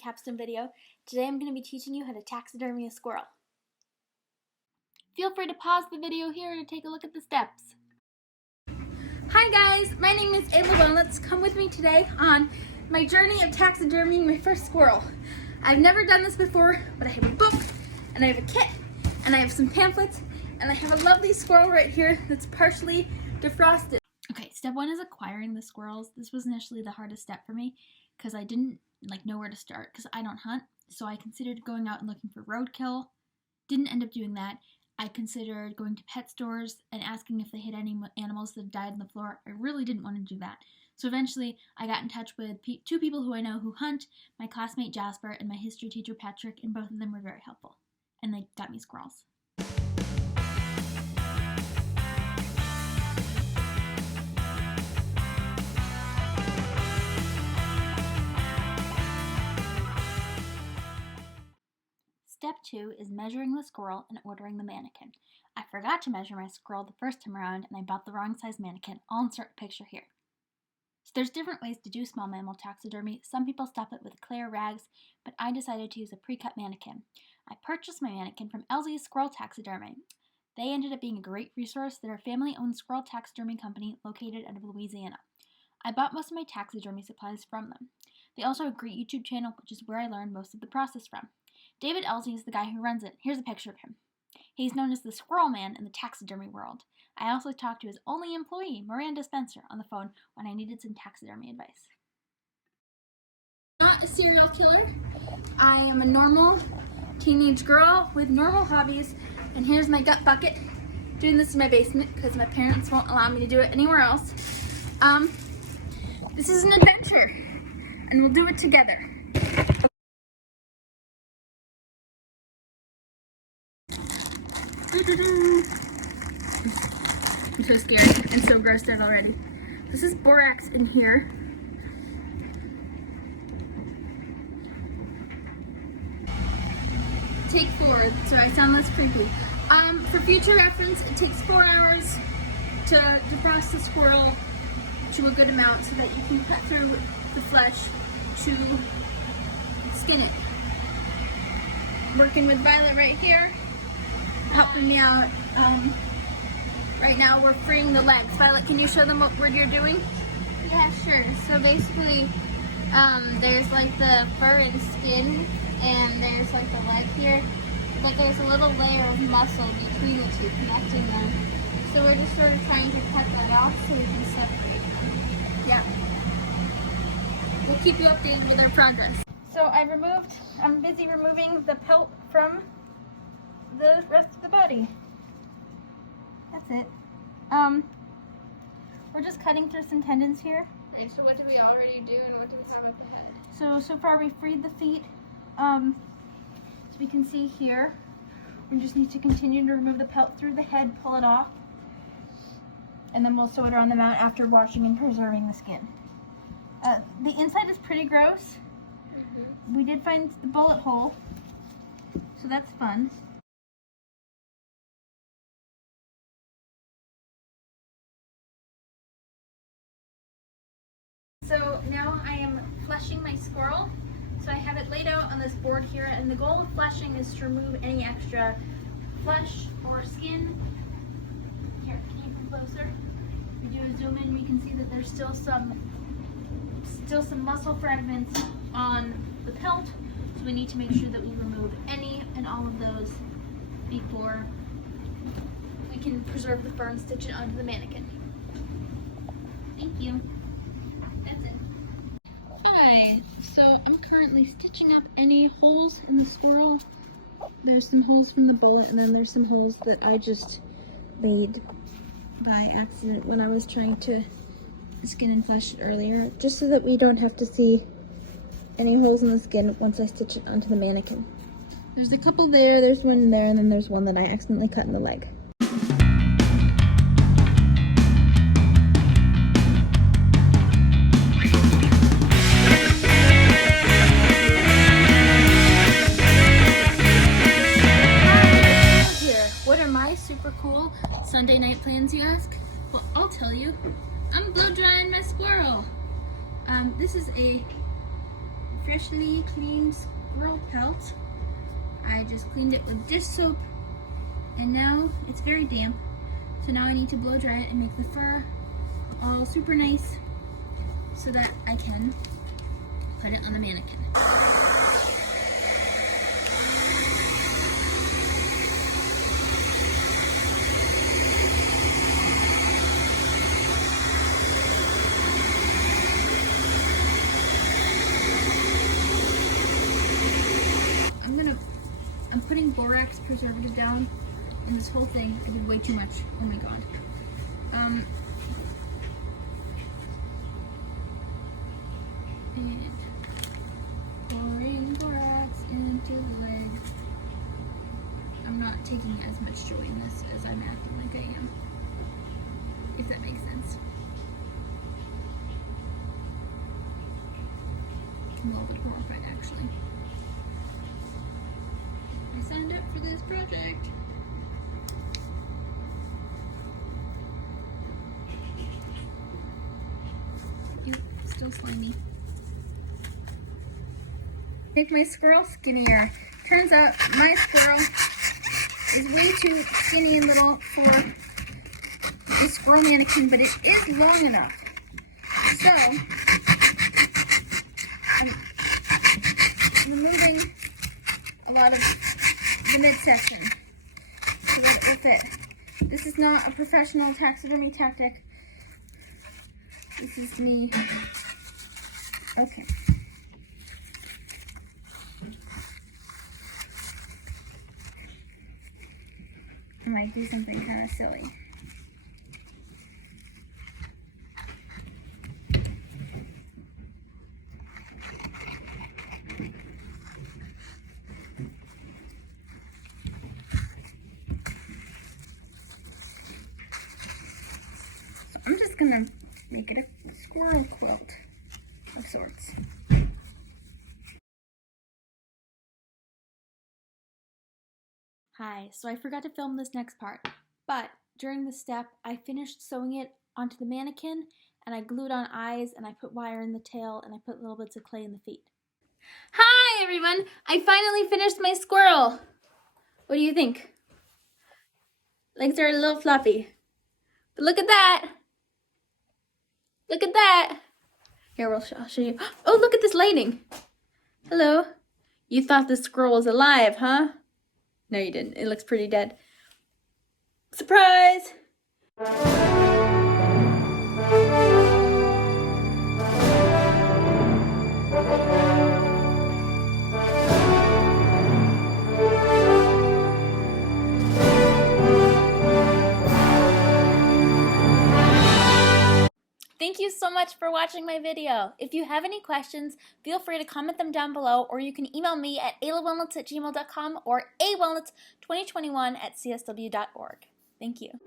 capstone video. Today I'm going to be teaching you how to taxidermy a squirrel. Feel free to pause the video here to take a look at the steps. Hi guys, my name is Ayla. Let's come with me today on my journey of taxidermying my first squirrel. I've never done this before, but I have a book, and I have a kit, and I have some pamphlets, and I have a lovely squirrel right here that's partially defrosted. Okay, step one is acquiring the squirrels. This was initially the hardest step for me because I didn't know where to start because I don't hunt. So I considered going out and looking for roadkill. Didn't end up doing that. I considered going to pet stores and asking if they had any animals that died on the floor. I really didn't want to do that. So eventually I got in touch with two people who I know who hunt, my classmate Jasper and my history teacher Patrick, and both of them were very helpful. And they got me squirrels. Step 2 is measuring the squirrel and ordering the mannequin. I forgot to measure my squirrel the first time around and I bought the wrong size mannequin. I'll insert a picture here. So there's different ways to do small mammal taxidermy. Some people stop it with clear rags, but I decided to use a pre-cut mannequin. I purchased my mannequin from Elsie's Squirrel Taxidermy. They ended up being a great resource. They're a family-owned squirrel taxidermy company located out of Louisiana. I bought most of my taxidermy supplies from them. They also have a great YouTube channel, which is where I learned most of the process from. David Elsey is the guy who runs it. Here's a picture of him. He's known as the Squirrel Man in the taxidermy world. I also talked to his only employee, Miranda Spencer, on the phone when I needed some taxidermy advice. Not a serial killer. I am a normal teenage girl with normal hobbies, and here's my gut bucket. Doing this in my basement because my parents won't allow me to do it anywhere else. This is an adventure, and we'll do it together. I'm so scared and so grossed out already. This is borax in here. Take 4. Sorry, I sound less creepy. For future reference, it takes 4 hours to defrost the squirrel to a good amount so that you can cut through the flesh to skin it. Working with Violet right here, helping me out. Right now we're freeing the legs. Violet, can you show them what you're doing? Yeah, sure. So basically, there's like the fur and skin, and there's like the leg here. But there's a little layer of muscle between the two, connecting them. So we're just sort of trying to cut that off so we can separate them. Yeah. We'll keep you updated with our progress. So I'm busy removing the pelt from the rest of the body. That's it. We're just cutting through some tendons here. Right, so what did we already do and what do we have at the head? So far we freed the feet. So we can see here, we just need to continue to remove the pelt through the head, pull it off, and then we'll sew it around the mount after washing and preserving the skin. The inside is pretty gross. Mm-hmm. We did find the bullet hole, so that's fun. So now I am fleshing my squirrel. So I have it laid out on this board here, and the goal of fleshing is to remove any extra flesh or skin. Here, can you come closer? If we do a zoom in, we can see that there's still some muscle fragments on the pelt. So we need to make sure that we remove any and all of those before we can preserve the fur and stitch it onto the mannequin. Thank you. Hi, so I'm currently stitching up any holes in the squirrel. There's some holes from the bullet, and then there's some holes that I just made by accident when I was trying to skin and flesh it earlier, just so that we don't have to see any holes in the skin once I stitch it onto the mannequin. There's a couple there, there's one there, and then there's one that I accidentally cut in the leg. Super cool Sunday night plans, you ask? Well, I'll tell you. I'm blow drying my squirrel. This is a freshly cleaned squirrel pelt. I just cleaned it with dish soap, and now it's very damp. So now I need to blow dry it and make the fur all super nice so that I can put it on the mannequin. I'm putting borax preservative down in this whole thing. I did way too much. Oh my god. And pouring borax into the lid. I'm not taking as much joy in this as I'm acting like I am, if that makes sense. I'm a little bit horrified, actually. I signed up for this project. Ew, still slimy. Make my squirrel skinnier. Turns out my squirrel is way too skinny and little for a squirrel mannequin, but it is long enough. So, I'm removing a lot of the midsection so that it will fit. This is not a professional taxidermy tactic. This is me. Okay. I might do something kind of silly. So I'm just gonna make it a squirrel quilt of sorts. Hi, so I forgot to film this next part, but during the step, I finished sewing it onto the mannequin, and I glued on eyes, and I put wire in the tail, and I put little bits of clay in the feet. Hi, everyone! I finally finished my squirrel! What do you think? Legs are a little floppy. But look at that! Look at that! Here, I'll show you. Oh, look at this lighting! Hello? You thought the squirrel was alive, huh? No, you didn't. It looks pretty dead. Surprise! Thank you so much for watching my video. If you have any questions, feel free to comment them down below, or you can email me at aylawellness@gmail.com or awellness2021@csw.org. Thank you.